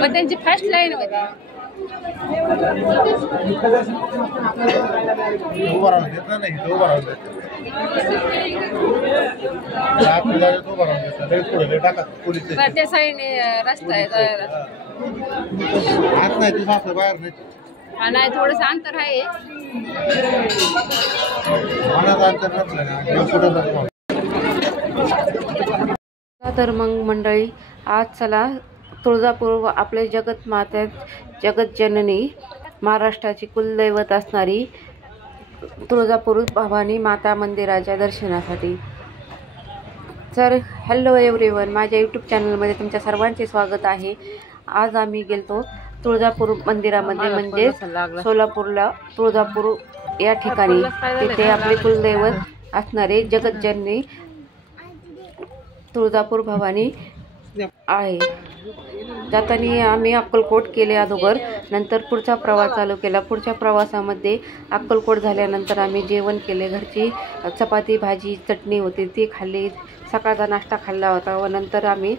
पण त्यांची first line होती. त्या साईडने रस्ता आहे जायला. नाही थोडस अंतर आहे. तर मग मंडळी आज चला तुळजापूर आपले जगत माता जगत जननी महाराष्ट्राची कुलदैवत असणारी तुळजापूर भवानी माता मंदिराच्या दर्शनासाठी. तर हॅलो एव्हरीवन, माझ्या यूट्यूब चॅनलमध्ये तुमच्या सर्वांचे स्वागत आहे. आज आम्ही गेलतो तुळजापूर मंदिरामध्ये, म्हणजे सोलापूरला तुळजापूर या ठिकाणी. तिथे आपले कुलदैवत असणारे जगतजननी तुळजापूर भवानी आहे. जाताना आम्ही अक्कलकोट केले अगोदर, नंतर पुढचा प्रवास चालू केला. पुढच्या प्रवासामध्ये अक्कलकोट झाल्यानंतर आम्ही जेवण केले. घरची चपाती भाजी चटणी होती ती खाल्ली. सकाळचा नाश्ता खाल्ला होता व नंतर आम्ही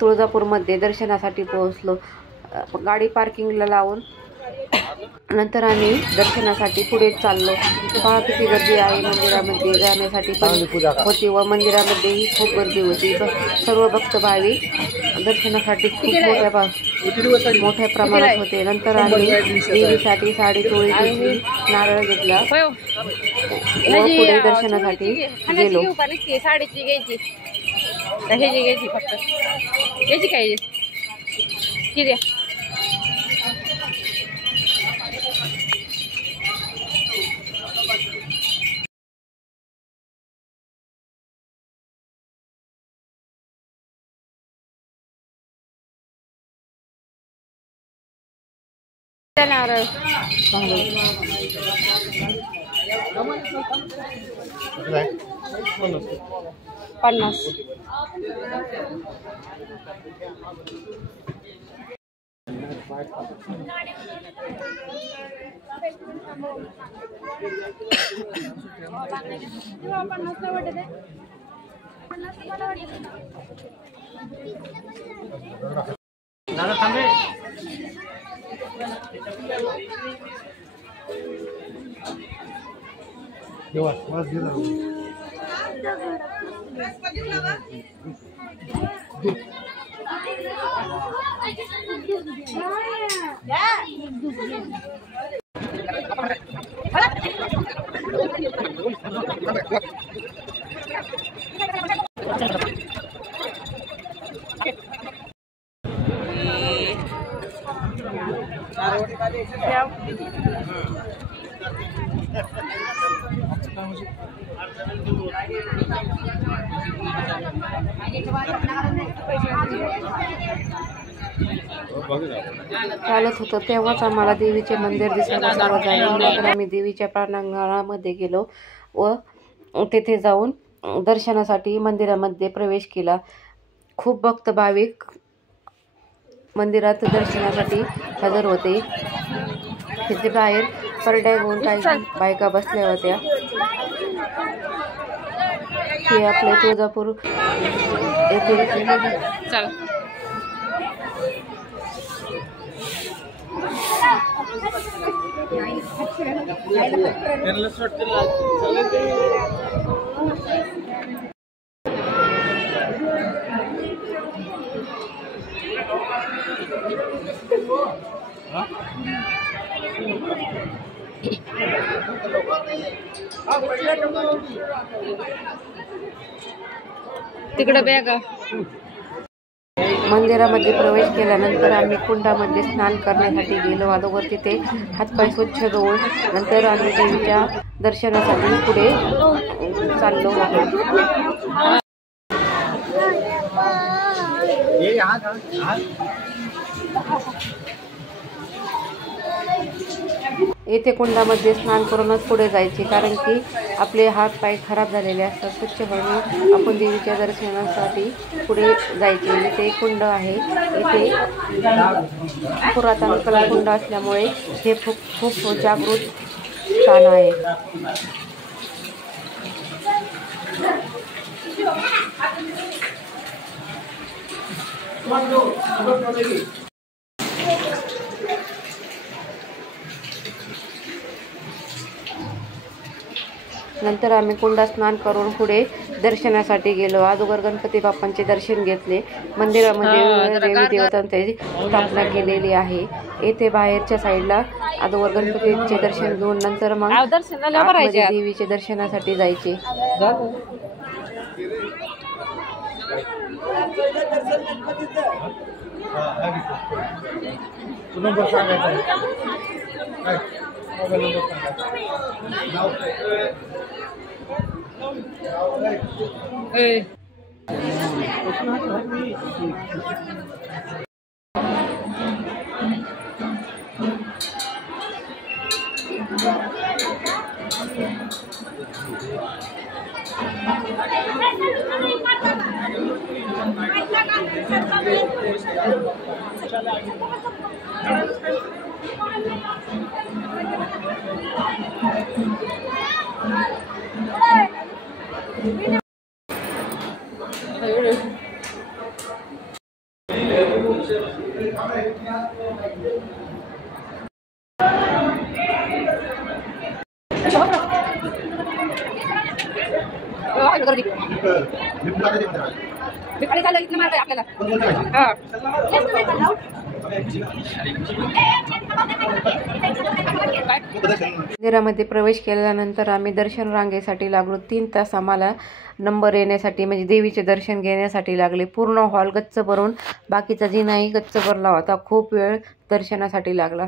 तुळजापूरमध्ये दर्शनासाठी पोहोचलो. गाडी पार्किंगला लावून नंतर आम्ही दर्शनासाठी पुढे चाललो. पहा किती गर्दी आहे मंदिरामध्ये जाण्यासाठी पण होती व मंदिरामध्येही खूप गर्दी होती. सर्व भक्त भाविक दर्शनासाठी खूप मोठ्या प्रमाणात होते. नंतर आम्ही देवीसाठी साडी चोळी घेतली, नारळ घेतला व पुढे दर्शनासाठी गेलो. साडीची घ्यायची, ह्याची घ्यायची, फक्त याची काय किती नारळ 50. चालत होतं तेव्हाच आम्हाला देवीचे मंदिर दिसायला सुरुवात झाली. नंतर आम्ही देवीच्या प्रांगणामध्ये गेलो व तेथे जाऊन दर्शनासाठी मंदिरामध्ये प्रवेश केला. खूप भक्त भाविक मंदिरात दर्शनासाठी हजर होते. तिथे बाहेर परड्या घेऊन काही बायका बसल्या होत्या. हे आपले तुळजापूर येथे चल तिकडे बॅगा. मंदिरामध्ये प्रवेश केल्यानंतर आम्ही कुंडामध्ये स्नान करण्यासाठी गेलो. अगोदर तिथे हातपाय स्वच्छ धुवून नंतर आम्ही देवीच्या दर्शनासाठी पुढे चाललो आहोत. येथे कुंडामध्ये स्नान करूनच पुढे जायचे, कारण की आपले हात पाय खराब झालेले असतात. स्वच्छ करून आपण देवीच्या दर्शनासाठी पुढे जायचे. इथे कुंड आहे. इथे पुरातन कलाकुंड असल्यामुळे हे खूप जागृत स्थान आहे. नंतर आम्ही कुंडा स्नान करून पुढे दर्शनासाठी गेलो. अगोदर गणपती बाप्पांचे दर्शन घेतले. मंदिरामध्ये देवी देवतांची स्थापना केलेली आहे. येथे बाहेरच्या साईडला अगोदर गणपतीचे दर्शन घेऊन नंतर मग आतमध्ये देवीचे दर्शनासाठी जायचे. मंदिरामध्ये प्रवेश केल्यानंतर आम्ही दर्शन रांगेसाठी लागलो. 3 तास आम्हाला नंबर येण्यासाठी म्हणजे देवीचे दर्शन घेण्यासाठी लागले. पूर्ण हॉल गच्च भरून बाकीचा जिनाही गच्च भरला होता. खूप वेळ दर्शनासाठी लागला.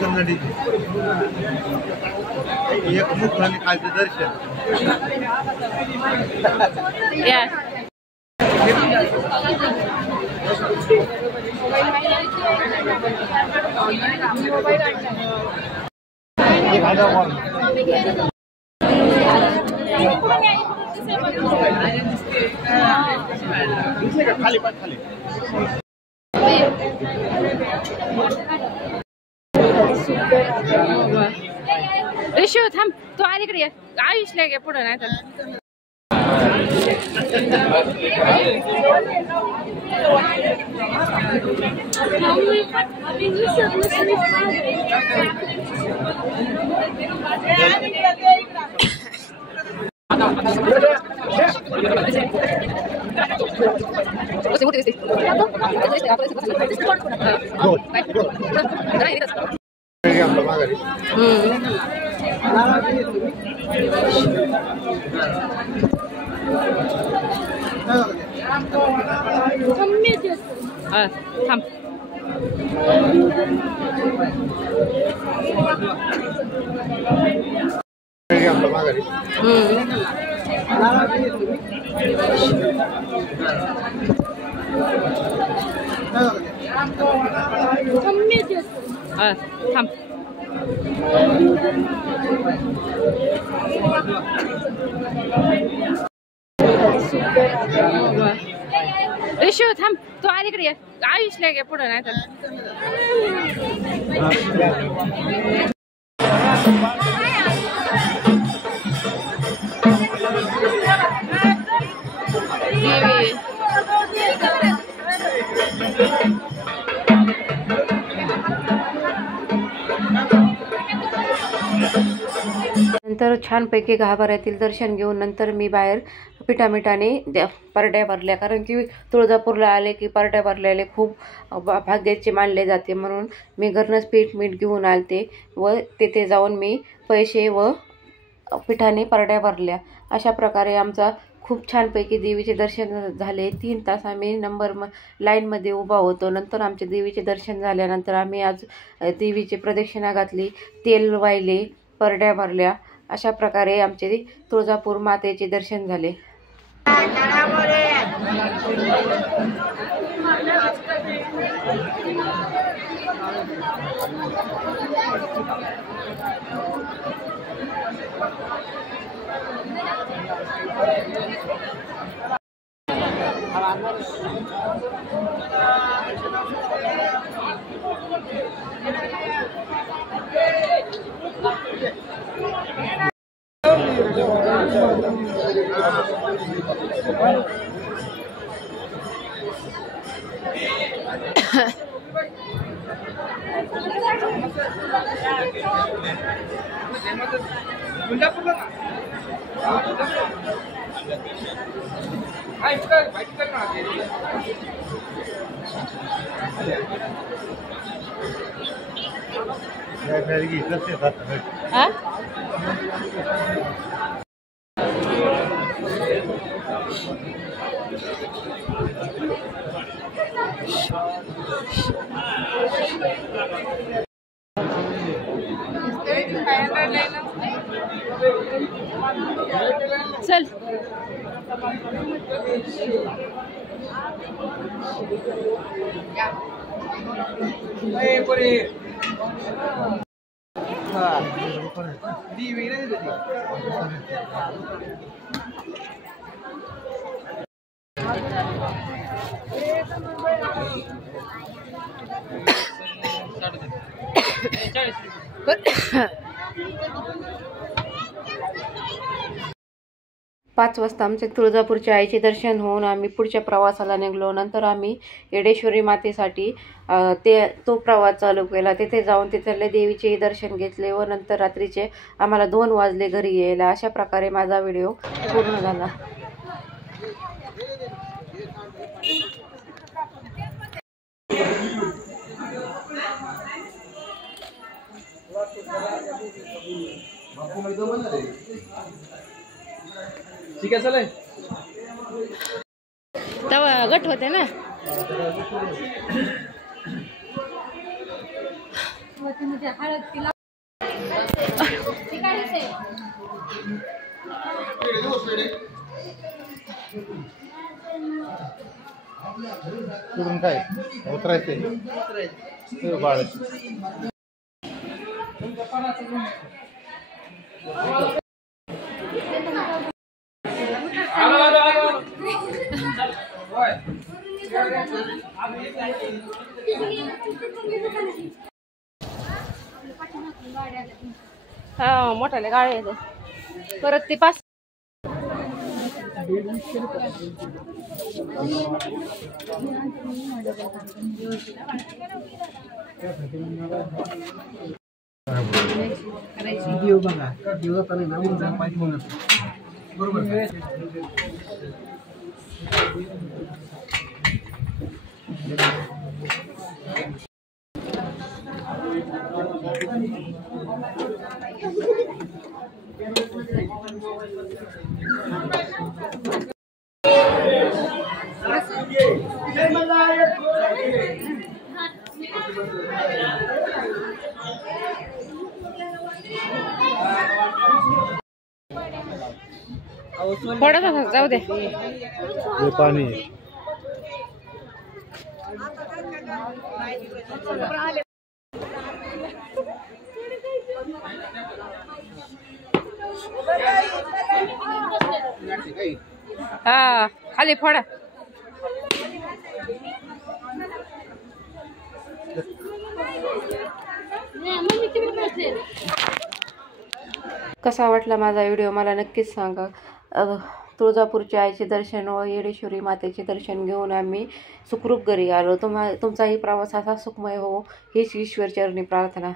कन्नडी एक मुखाने खालचे दर्शन खाली पाठ खाली ऋषू थांब तू अलीकडे ये. आयुषला घे पुढे नाही तर थांब थांब ऋषू थांब तू अलीकडे ये. आयुषला घे पुढे नाही तर नंतर छानपैकी गाभाऱ्यातील दर्शन घेऊन नंतर मी बाहेर पिठामिठाने परड्या भरल्या. कारण की तुळजापूरला आले की परड्या भरलेले खूप भाग्याचे मानले जाते. म्हणून मी घरनंच पीठ मीठ घेऊन आलते व तेथे जाऊन मी पैसे व पिठाने परड्या भरल्या. अशा प्रकारे आमचा खूप छानपैकी देवीचे दर्शन झाले. 3 तास आम्ही लाईनमध्ये उभा होतो. नंतर आमचे देवीचे दर्शन झाल्यानंतर आम्ही आज देवीची प्रदक्षिणा घातली, तेल वाहिले, परड्या भरल्या. अशा प्रकारे आमचे तुळजापूर मातेचे दर्शन झाले. चल पाच वाजता आमचे तुळजापूरच्या आईचे दर्शन होऊन आम्ही पुढच्या प्रवासाला निघलो. नंतर आम्ही येडेश्वरी मातेसाठी तो प्रवास चालू केला. तिथे जाऊन तिथले देवीचे दर्शन घेतले व नंतर रात्रीचे आम्हाला 2 वाजले घरी यायला. अशा प्रकारे माझा व्हिडिओ पूर्ण झाला. ठीक आहे, चला तेव्हा गट होते ना. काय उतरायचे बाळ हा मोठाले गाडी येते परत ते पास. देव बघा, देवाचा नाव पाहिजे बरोबर. थोडं जाऊ दे. पाणी हा खाली फोडा. कसा वाटला माझा व्हिडिओ मला नक्कीच सांगा. तुळजापूरच्या आईचे दर्शन व येडेश्वरी मातेचे दर्शन घेऊन आम्ही सुखरूप घरी आलो. तुमचाही प्रवास असा सुखमय हो हीच ईश्वरचरणी प्रार्थना.